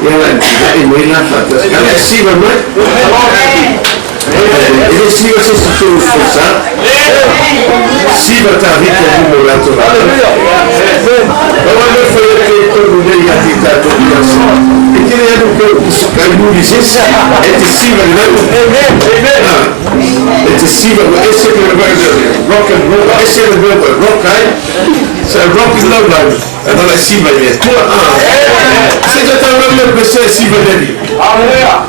e noi la fatta. Sì, ma noi... E sì, ma c'è stato un spossato. Sì, ma t'ha vinto un lato. Ma quando fai che tu devi attivare tu di asso. E ti vedo che lui dice sì, e ti sì, ma e ti sì, ma essere che rock and roll, essere rock, c'est un rock is love life. Allora sì, ma tu, se già t'ha una persona sì, ma devi. Alleluia.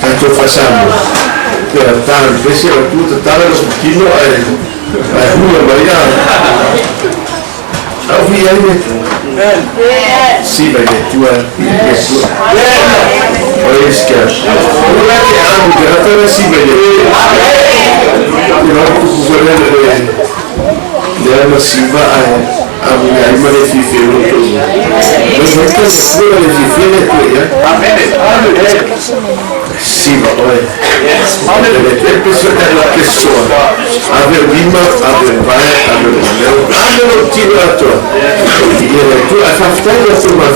Tanto facciamo per tanto, se era tutto tale lo pochino è una variante. Sì, perché tu è non è che anche la terra si vede la massiva a rimanere fiffero non è che scuola le fiffere qui sì, ma poi delle tre persone che sono aver prima, aver vai, aver tirato tu hai fatto la tua